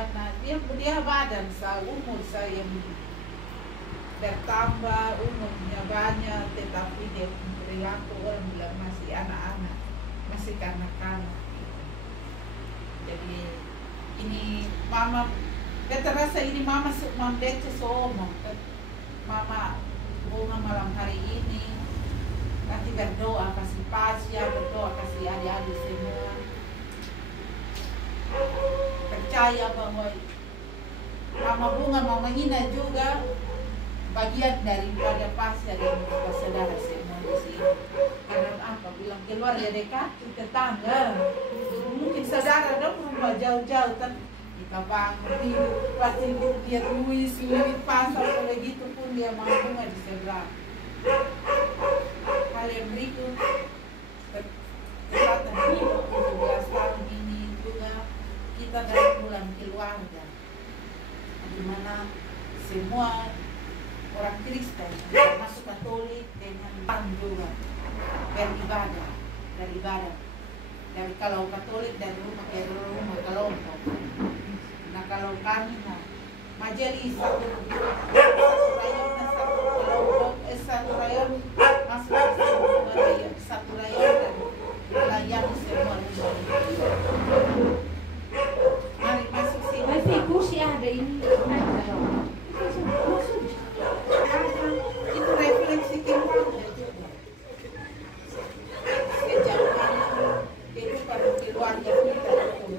karena dia badan saya umur saya bertambah, umurnya banyak, tetapi dia perilaku orang bilang masih anak-anak, masih kanak-kanak. Jadi ini mama, beta rasa ini mama membaca seomong, mama bunga malam hari ini, nanti berdoa kasih pasya, berdoa kasih adik-adik semua. Percaya bahwa mama bunga mau menghina juga bagian daripada pasya dan saudara semua di sini. Karena apa? Bilang keluarga dekat, tetangga. Mungkin saudara dong rumah jauh-jauh kan kita bangun tidur pasti dia tulis pasal begitu pun dia mau bunga di sebelah. Hal yang berikut kesempatan hidup 17 tahun ini juga kita dari bulan keluarga di mana semua orang Kristen termasuk Katolik dengan juga beribadah dari kalau Katolik dari rumah ke rumah kelompok. Nah kalau kami majelis satu rayon satu rayon masuk ke satu rayon dan melayani semua rumah. Mari masuk sini. Masih kursi ada ini. Itu refleksi keluarga juga. Sejauh mana kehidupan keluarga kita itu.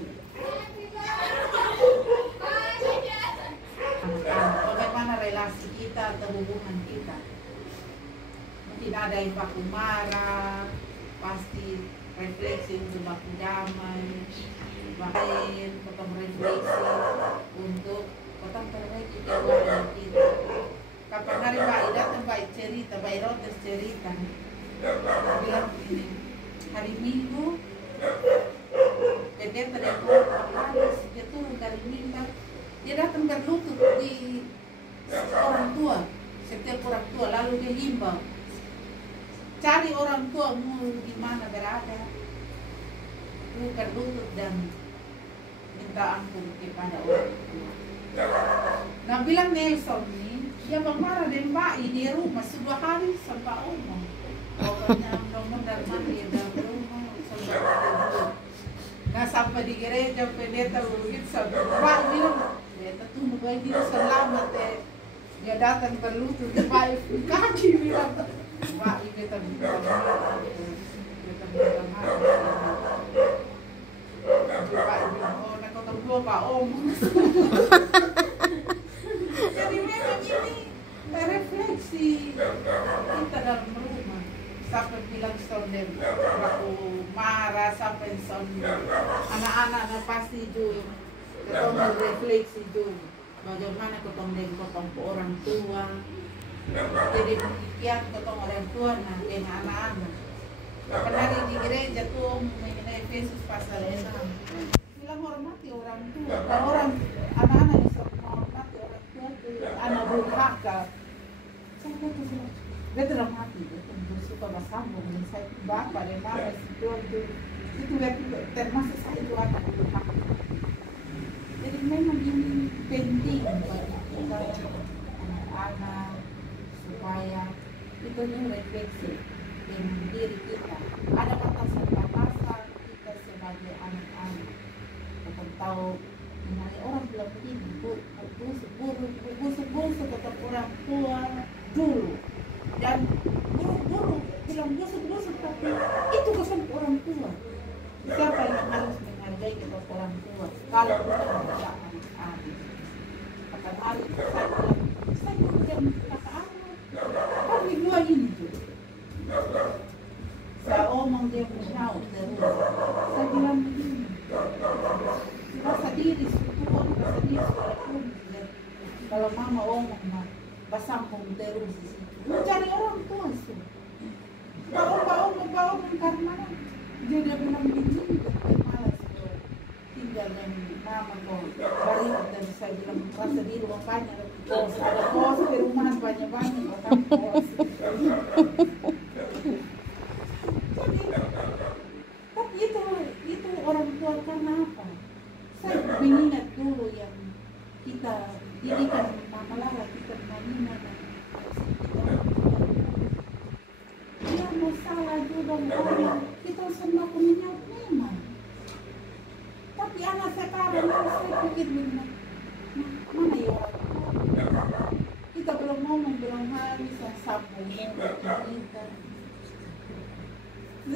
Bagaimana relasi kita atau hubungan kita. Mungkin ada yang baku marah, pasti refleksi untuk baku damai, baik, potong refleksi untuk potong perbaiki keluarga kita. Kapan hari baik datang baik cerita, baik rotes cerita. Bilang begini, hari Minggu, pendeta dia keluar habis, dia turun dari mimbar, dia datang berlutut di orang tua, setiap orang tua, lalu dia himbau, cari orang tuamu di mana berada, lu berlutut dan minta ampun kepada orang tua. Nah bilang Nelson nih, dia marah dan Mbak di rumah sebuah hari sampai omong. Pokoknya mudah-mudahan mandi dalam rumah sampai dulu. Nah sampai di gereja pendeta begitu sampai Mbak bilang, pendeta tunggu baik dia selamat deh. Dia datang berlutut di baik kaki bilang, Mbak kita minta maaf, kita minta maaf. Mbak bilang, oh nak kau kedua Pak Om. Jadi memang ini refleksi kita dalam rumah. Sampai bilang sonden, aku marah sampai sonden. Anak-anak pasti juga ketemu refleksi juga. Bagaimana ketemu orang tua. Jadi demikian ketemu orang tua nah dengan anak-anak. Pernah di gereja tuh mengenai Efesus pasal 6. Bilang hormati orang tua. Kalau orang anak-anak bisa menghormati orang tua itu anak durhaka. Saya kata dia dalam hati, dia suka bersambung dengan saya bapak dan mama itu termasuk saya itu anak durhaka. Jadi memang ini penting bagi kita anak-anak supaya itu refleksi dengan diri kita. Ada batasan-batasan kita sebagai anak-anak. Kita tahu mengenai orang bilang begini, busuk-busuk tetap orang tua dulu. Dan guru-guru bilang busuk-busuk tapi itu kesan orang tua. Siapa yang harus menghargai kita orang tua? Kalau kita tidak anak-anak. Akan hari saya bilang, kata anak, kami dua ini tuh. Saya omong dia menyaut terus. Saya bilang begini, rasa diri, Tuhan rasa diri walaupun kalau mama omong mah bersambung terus di situ. Mencari orang tua sih. Pak omong karena dia bilang begini, malas tinggal dan mama kau balik dan saya bilang rasa diri makanya kos ada kos di rumah banyak-banyak orang kos. Tapi itu orang tua karena apa? Saya mengingat dulu yang kita sembako minyak memang. Tapi anak sekarang saya pikir mana ya orang. Kita belum ngomong, belum habis sabun kita.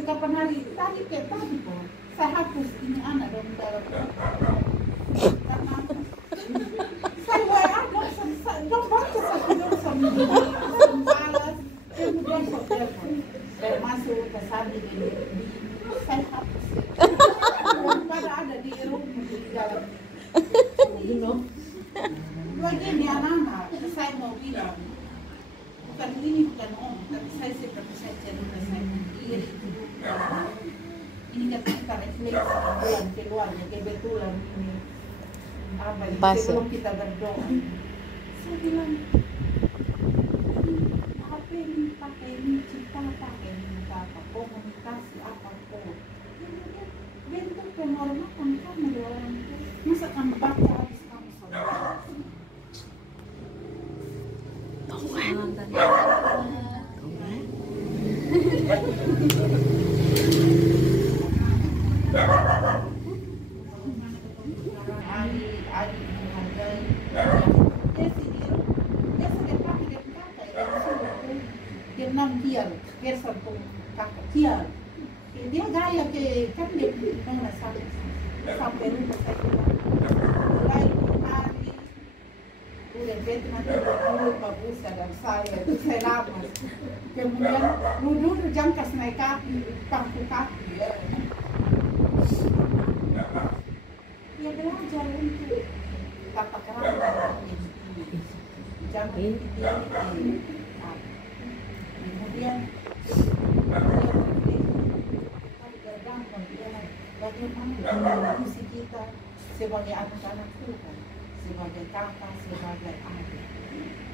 Kapan hari tadi kayak tadi kok saya hapus ini anak dong dalam karena saya WA dong baca satu dong sama balas kemudian kok telepon saya masuk ke sana di saya hapus pada ada di rumah di dalam begini anak-anak saya mau bilang bukan ini bukan om tapi saya seperti saya cerita saya iri ini kan kita refleksi bulan keluarnya kebetulan ini sebelum kita berdoa saya bilang apa ini pakai ini cipta pakai ini apa komunikasi apapun bentuk penghormatan kamu di orang itu masa kamu baca habis kamu saudara dia gaya ke kan dia nona sampai rumah saya mulai hari udah bete nanti dulu bagus dan saya itu saya lama kemudian duduk jangkas naik kaki pangku kaki ya belajar untuk tata kerama jangan kemudian bagaimana fungsi kita sebagai anak-anak Tuhan, sebagai kakak, sebagai adik.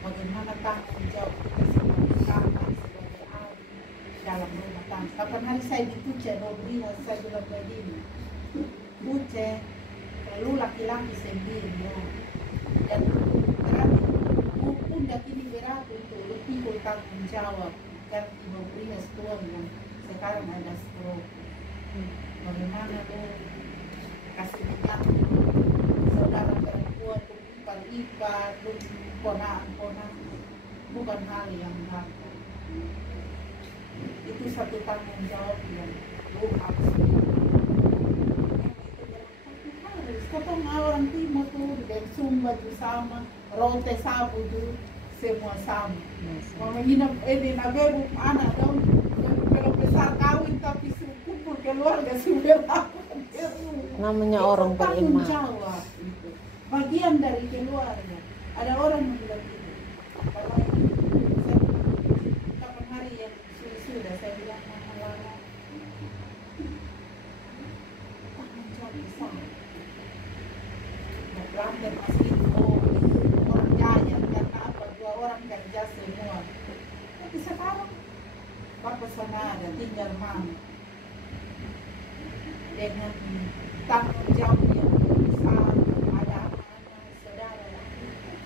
Bagaimana tanggung jawab kita sebagai kakak, sebagai adik dalam rumah tangga. Kapan hari saya dituce, saya bilang begini, tuce, lu laki-laki sendiri ya. Dan berarti hukum dan ini berat untuk lu pikul tanggung jawab. Kan Ibu Bria setua yang sekarang ada stroke. Bagaimana tuh kasih minyak saudara perempuan ipar ponaan bukan hal yang gampang. Itu satu tanggung jawab yang lu harus katong orang timur tuh dari Sumba tuh sama rote sabu tuh semua sama. Mama hinap nabebu anak dong kalau besar kawin tapi kumpul keluarga sudah namanya orang beriman. Jawab itu bagian dari keluarga. Ada orang yang bilang gitu. Kalau saya kapan hari yang sudah saya bilang lama tanggung jawab besar. Pelanggan masih itu orang kaya karena apa dua orang kerja semua. Tapi sekarang bapak sana ada tinggal mama dengan tanggung jawab yang besar ada anak-anak saudara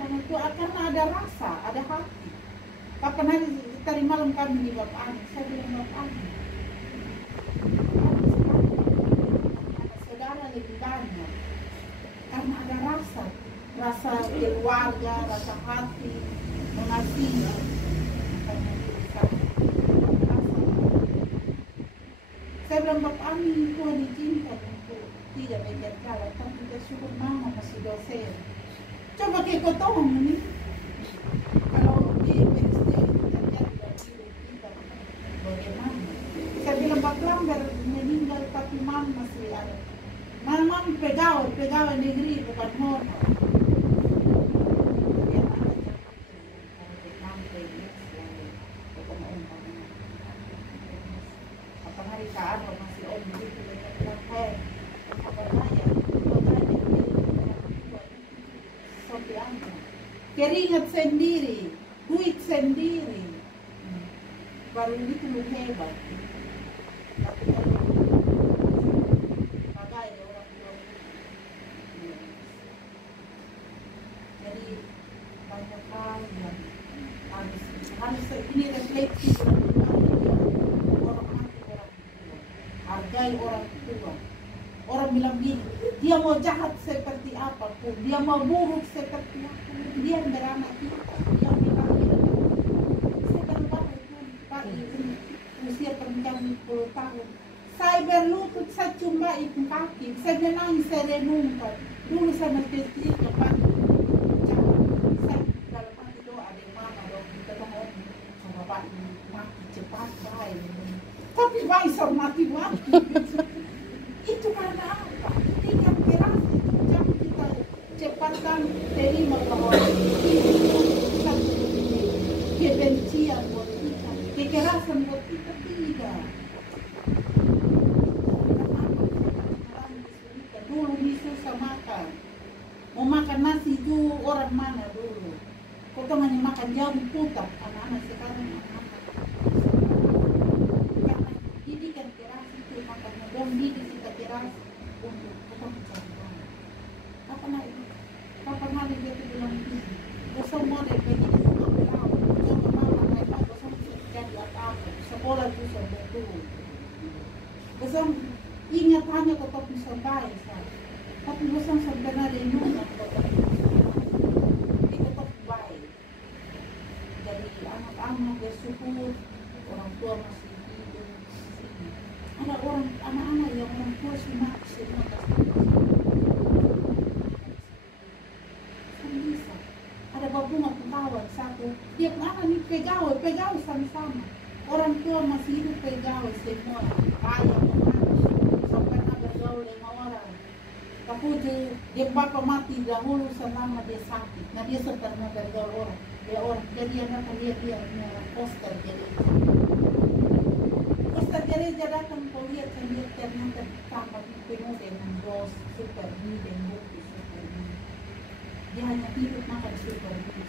karena itu akan ada rasa ada hati. Kapan hari tadi malam kami di Bapak Ani saya bilang Bapak Ani saudara lebih banyak karena ada rasa keluarga, rasa hati mengasihi karena saya bilang Bapak Ani Tuhan izinkan untuk tidak bekerja tapi kita syukur mama masih dosen. Coba ke kotong ini kalau di ministeri kerja tidak kita bagaimana saya bilang Bapak Lamber meninggal tapi mama masih ada mama pegawai negeri bukan normal. Keringat sendiri, duit sendiri, baru itu lu hebat. Tapi kalau bagai orang bilang, jadi banyak hal yang harus ini refleksi orang mati orang menghargai orang tua. Orang bilang gini, dia mau jahat seperti apapun, dia mau buruk seperti apapun, dia beranak kita, dia melahirkan. Saya baru itu pagi usia pernikahan 10 tahun. Saya berlutut, saya cuma itu kaki, saya menangis, saya renungkan. Dulu saya mesti cerita pagi, saya dalam hati doa ada mama dong, kita dong sama bapak mati cepat baik. Tapi baik sama mati. Itu karena apa? Ketika keras itu jangan kita cepatkan terima bahwa itu satu kebencian buat kita, kekerasan buat kita tidak. Dulu ini susah makan, mau makan nasi itu orang mana dulu? Kau tuh hanya makan jauh putar, anak-anak sekarang anak-anak. Karena didikan keras itu makanya dong didik kita keras untuk kita mencari tahu. Kapan hari dia tuh bilang ini, besok mau deh begini juga tahu, jangan makan mereka besok jadi apa-apa, sekolah itu sudah dulu. Besok ingat hanya kau tak bisa baik, tapi besok sebenarnya renungan kau tak bisa itu tak baik. Jadi anak-anak bersyukur orang tua masih hidup. Ada orang anak-anak yang orang tua semua bisa. Ada babunga pegawai satu, dia anak nih pegawai sama-sama. Orang tua masih hidup pegawai semua, kaya sampai bergaul dengan orang. Tapi dia bapak mati dahulu selama dia sakit, nah dia pernah bergaul orang. Dia orang jadi anak dia poster gereja. Poster gereja datang kau lihat kan dia ternyata tambah penuh dengan dos super mie dan bukti super mie. Dia hanya hidup makan super mie.